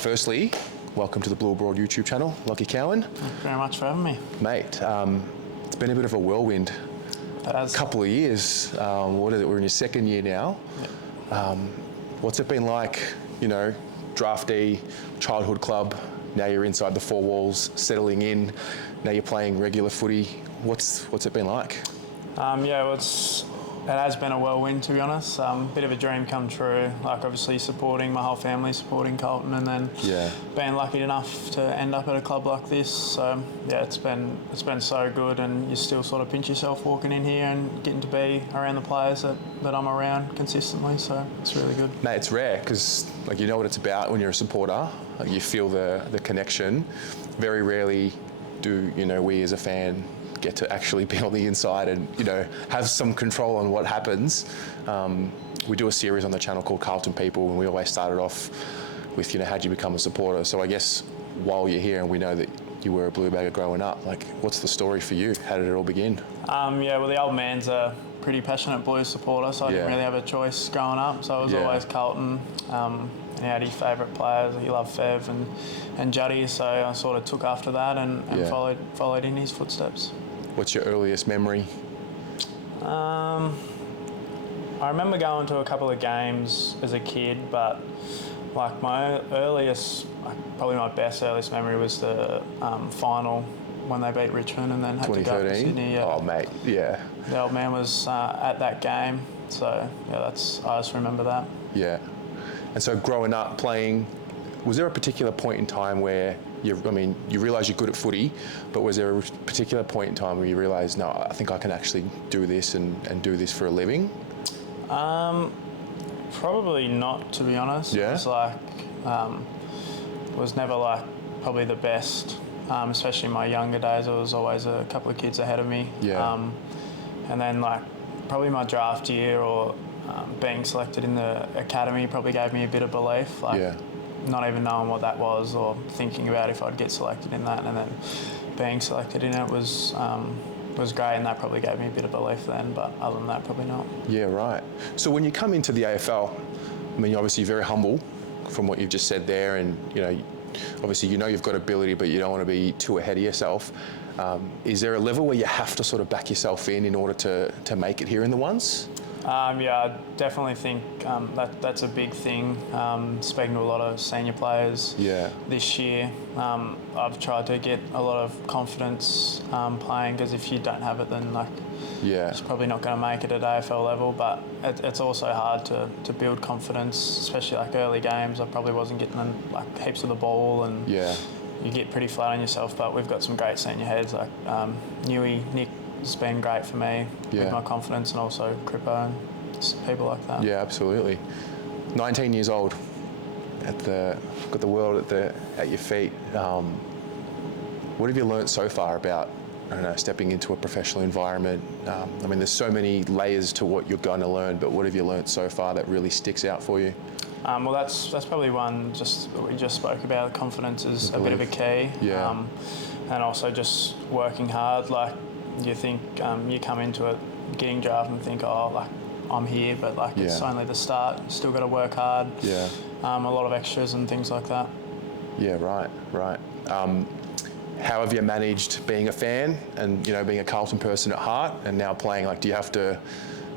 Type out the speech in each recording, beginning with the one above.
firstly, welcome to the Blue Abroad YouTube channel, Lachie Cowan. Thank you very much for having me. Mate, it's been a bit of a whirlwind. It has. Couple of years. What is it? We're in your second year now. Yep. What's it been like, draftee, childhood club, now you're inside the four walls, settling in, now you're playing regular footy. What's it been like? It has been a whirlwind, to be honest. Bit of a dream come true. Like, obviously supporting my whole family, supporting Carlton, and then being lucky enough to end up at a club like this. So yeah, it's been so good, and you still sort of pinch yourself walking in here and getting to be around the players that I'm around consistently. So it's really good. Mate, it's rare because you know what it's about when you're a supporter. You feel the connection. Very rarely do we as a fan get to actually be on the inside and have some control on what happens. We do a series on the channel called Carlton People, and we always started off with how'd you become a supporter. So I guess while you're here and we know that you were a blue bagger growing up, what's the story for you? How did it all begin? Well, the old man's a pretty passionate Blues supporter, so I didn't really have a choice growing up. So it was always Carlton. And he had his favourite players. He loved Fev and Juddy, so I sort of took after that and followed in his footsteps. What's your earliest memory? I remember going to a couple of games as a kid, but my earliest, probably my best earliest memory was the final when they beat Richmond and then had to go to Sydney. Yeah. Oh, mate, yeah. The old man was at that game, so I just remember that. Yeah. And so growing up playing, was there a particular point in time where you realise you're good at footy, but was there a particular point in time where you realised, no, I think I can actually do this and do this for a living? Probably not, to be honest. Yeah? It was never probably the best, especially in my younger days. There was always a couple of kids ahead of me. Yeah. And then probably my draft year or being selected in the academy probably gave me a bit of belief. Not even knowing what that was or thinking about if I'd get selected in that, and then being selected in it was great, and that probably gave me a bit of belief then, but other than that, probably not. Yeah, right. So when you come into the AFL, obviously you're very humble from what you've just said there, and obviously you've got ability, but you don't want to be too ahead of yourself. Is there a level where you have to sort of back yourself in order to make it here in the ones? I definitely think that's a big thing. Speaking to a lot of senior players this year, I've tried to get a lot of confidence playing, because if you don't have it, then it's probably not going to make it at AFL level. But it's also hard to build confidence, especially early games. I probably wasn't getting heaps of the ball, and you get pretty flat on yourself. But we've got some great senior heads like Newey, Nick. It's been great for me with my confidence, and also Crippo and people like that. Yeah, absolutely. 19 years old, got the world at your feet. What have you learnt so far about, stepping into a professional environment? There's so many layers to what you're going to learn, but what have you learnt so far that really sticks out for you? Well, that's probably one that we just spoke about. Confidence is a bit of a key. Yeah. And also just working hard. You think you come into it getting drafted and think, I'm here, but it's only the start. You still got to work hard. Yeah. A lot of extras and things like that. Yeah, right. How have you managed being a fan and being a Carlton person at heart, and now playing? Do you have to,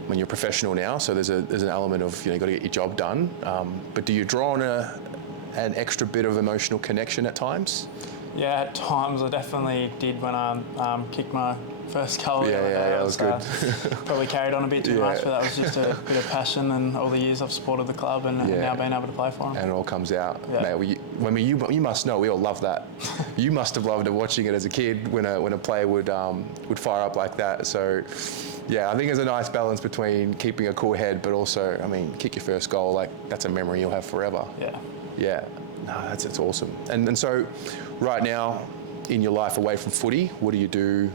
when you're a professional now, so there's an element of you got to get your job done, but do you draw on an extra bit of emotional connection at times? Yeah, at times I definitely did when I kicked my first goal. Yeah, that was good. Probably carried on a bit too much, but that was just a bit of passion, and all the years I've supported the club, and now being able to play for them. And it all comes out. Yeah. Mate, you must know, we all love that. You must have loved watching it as a kid when a player would fire up like that. So, yeah, I think there's a nice balance between keeping a cool head, but also, kick your first goal, that's a memory you'll have forever. Yeah. Yeah. No, that's awesome. And so, right now, in your life away from footy, what do you do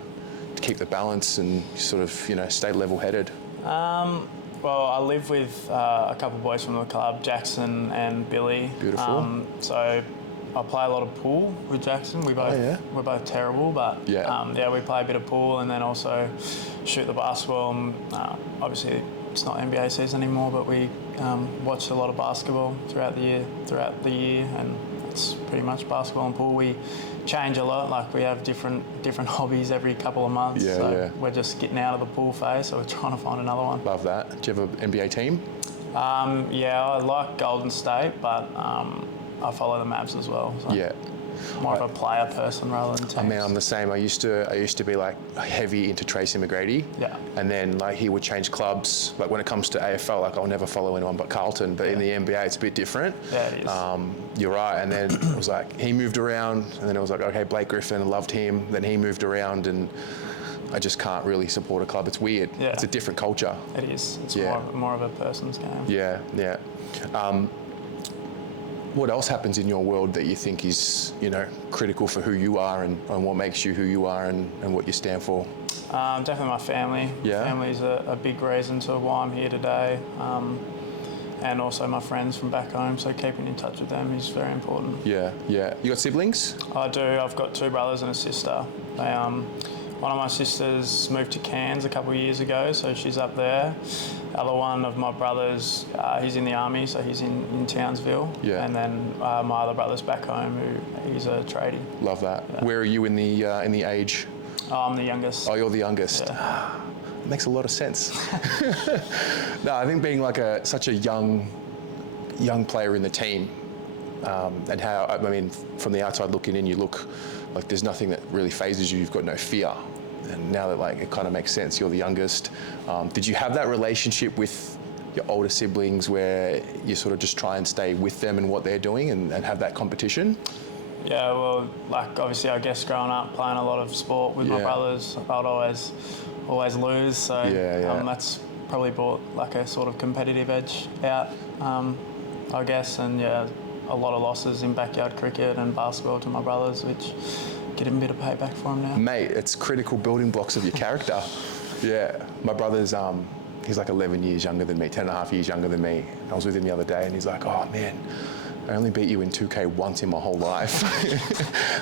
to keep the balance and sort of, stay level-headed? Well, I live with a couple of boys from the club, Jackson and Billy. Beautiful. So I play a lot of pool with Jackson. We're both terrible, but we play a bit of pool, and then also shoot the basketball. Obviously, it's not NBA season anymore, but we watch a lot of basketball throughout the year, and it's pretty much basketball and pool. We change a lot. Like we have different hobbies every couple of months. We're just getting out of the pool phase, so we're trying to find another one. Love that. Do you have an NBA team? I like Golden State, but I follow the Mavs as well. So. Yeah. More of a player person rather than teams. I mean, I'm the same. I used to be like heavy into Tracy McGrady. Yeah. And then like he would change clubs. Like when it comes to AFL, like I'll never follow anyone but Carlton. But in the NBA, it's a bit different. Yeah, it is. You're right. And then it was like he moved around, and then it was like, okay, Blake Griffin, loved him. Then he moved around, and I just can't really support a club. It's weird. Yeah. It's a different culture. It is. It's more of a person's game. Yeah, yeah. What else happens in your world that you think is, critical for who you are and what makes you who you are and what you stand for? Definitely my family. Yeah. Family's a big reason to why I'm here today. And also my friends from back home, so keeping in touch with them is very important. Yeah, yeah. You got siblings? I do. I've got 2 brothers and a sister. They, one of my sisters moved to Cairns a couple of years ago, so she's up there. The other one of my brothers, he's in the army, so he's in Townsville. Yeah. And then my other brother's back home, he's a tradie. Love that. Yeah. Where are you in the age? I'm the youngest. Oh, you're the youngest. Yeah. Makes a lot of sense. No, I think being like such a young player in the team, and how, I mean, from the outside looking in, you look like there's nothing that really phases you. You've got no fear. And now that it kind of makes sense, you're the youngest. Did you have that relationship with your older siblings where you sort of just try and stay with them and what they're doing and have that competition? Yeah, well, like obviously I guess growing up playing a lot of sport with my brothers, I'd always lose. So that's probably brought like a sort of competitive edge out, I guess. And a lot of losses in backyard cricket and basketball to my brothers, which getting a bit of payback for him now. Mate, it's critical building blocks of your character. Yeah. My brother's, he's like 11 years younger than me, 10 and a half years younger than me. I was with him the other day and he's like, oh man, I only beat you in 2K once in my whole life.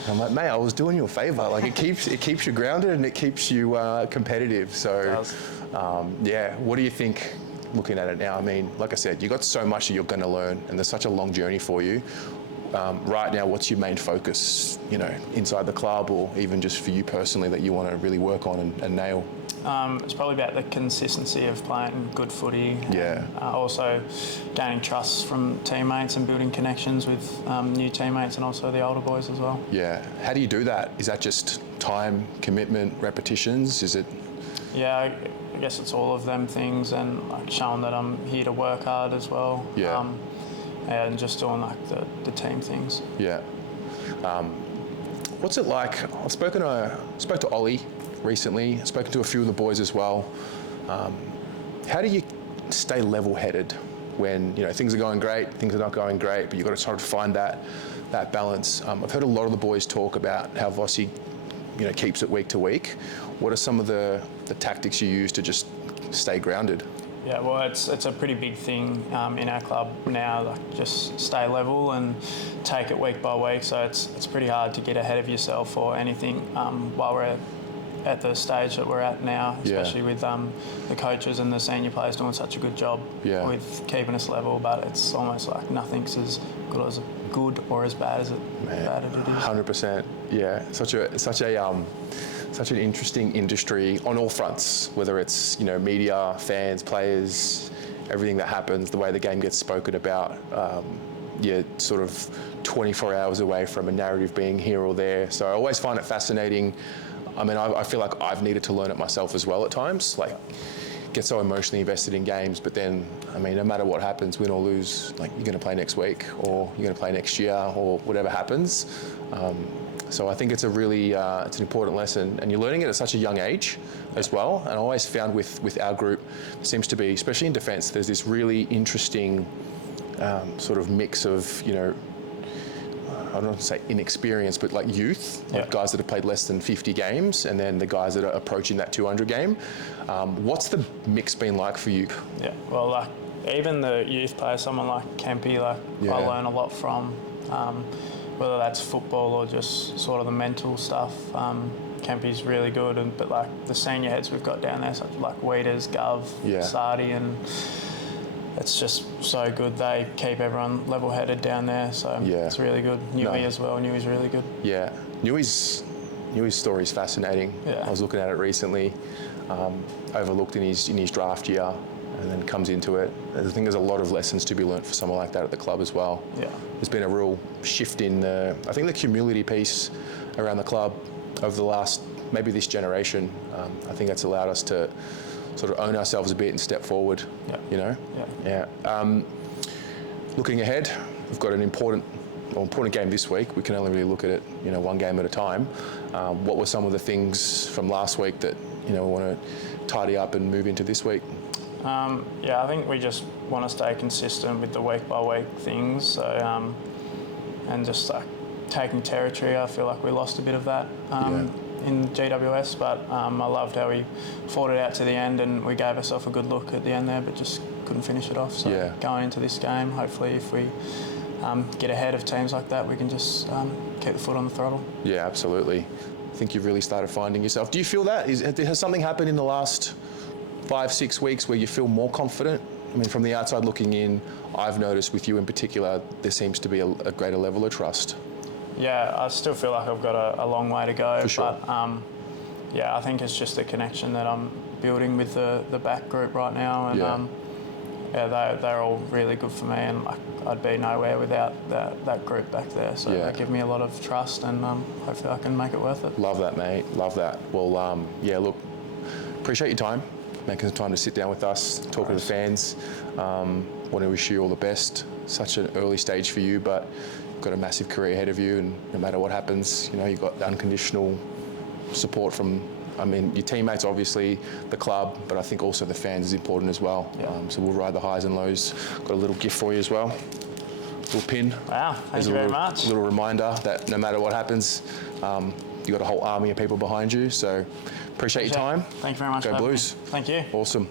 I'm like, mate, I was doing you a favour. Like it keeps you grounded and it keeps you competitive. So, what do you think looking at it now? I mean, like I said, you got so much that you're going to learn and there's such a long journey for you. Right now, what's your main focus, inside the club or even just for you personally that you want to really work on and nail? It's probably about the consistency of playing good footy. Yeah. And, also gaining trust from teammates and building connections with new teammates and also the older boys as well. Yeah. How do you do that? Is that just time, commitment, repetitions? Is it? Yeah, I guess it's all of them things and like showing that I'm here to work hard as well. Yeah. And just doing like the team things. Yeah. What's it like? I spoke to Ollie recently. I've spoken to a few of the boys as well. How do you stay level-headed when things are going great, things are not going great, but you've got to try to find that balance? I've heard a lot of the boys talk about how Vossi, keeps it week to week. What are some of the tactics you use to just stay grounded? Yeah, well, it's a pretty big thing in our club now. Like just stay level and take it week by week. So it's pretty hard to get ahead of yourself or anything while we're at the stage that we're at now, especially with the coaches and the senior players doing such a good job with keeping us level. But it's almost like nothing's as good or as bad as it is. 100%. Yeah, such an interesting industry on all fronts, whether it's media, fans, players, everything that happens, the way the game gets spoken about. You're sort of 24 hours away from a narrative being here or there. So I always find it fascinating. I mean, I feel like I've needed to learn it myself as well at times. Like, get so emotionally invested in games, but then, I mean, no matter what happens, win or lose, like you're going to play next week or you're going to play next year or whatever happens. So I think it's a really, it's an important lesson, and you're learning it at such a young age as well. And I always found with our group, there seems to be, especially in defence, there's this really interesting sort of mix of, I don't want to say inexperience, but like youth, like guys that have played less than 50 games, and then the guys that are approaching that 200 game. What's the mix been like for you? Yeah, well, like even the youth players, someone like Kempy, I learn a lot from. Whether that's football or just sort of the mental stuff. Kempy's really good, but like the senior heads we've got down there, such like Weeders, Gov, Sardi, and it's just so good. They keep everyone level-headed down there, so it's really good. Newey as well. Newey's really good. Yeah, Newey's story is fascinating. Yeah. I was looking at it recently. Overlooked in his draft year, and then comes into it. I think there's a lot of lessons to be learnt for someone like that at the club as well. Yeah. There's been a real shift in I think the community piece around the club over the last, maybe this generation. I think that's allowed us to sort of own ourselves a bit and step forward. Yeah. You know. Yeah. Looking ahead, we've got an important game this week. We can only really look at it, one game at a time. What were some of the things from last week that we want to tidy up and move into this week? I think we just want to stay consistent with the week-by-week things. So, and just like taking territory, I feel like we lost a bit of that in GWS. But I loved how we fought it out to the end, and we gave ourselves a good look at the end there, but just couldn't finish it off. So going into this game, hopefully, if we get ahead of teams like that, we can just keep the foot on the throttle. Yeah, absolutely. I think you've really started finding yourself. Do you feel that? Has something happened in the last 5-6 weeks where you feel more confident? I mean, from the outside looking in, I've noticed with you in particular, there seems to be a greater level of trust. Yeah, I still feel like I've got a long way to go. For sure. But I think it's just the connection that I'm building with the back group right now. And they're all really good for me, and I'd be nowhere without that group back there. So they give me a lot of trust, and hopefully I can make it worth it. Love that, mate. Love that. Well, look, appreciate your time, making some time to sit down with us, talk to the fans. Want to wish you all the best. Such an early stage for you, but you've got a massive career ahead of you, and no matter what happens, you've got unconditional support from, your teammates, obviously, the club, but I think also the fans is important as well. Yeah. So we'll ride the highs and lows. Got a little gift for you as well. Little pin. Wow, thank you very much. A little reminder that no matter what happens, you've got a whole army of people behind you. So appreciate your time. Thank you very much. Go Blues. Thank you. Awesome.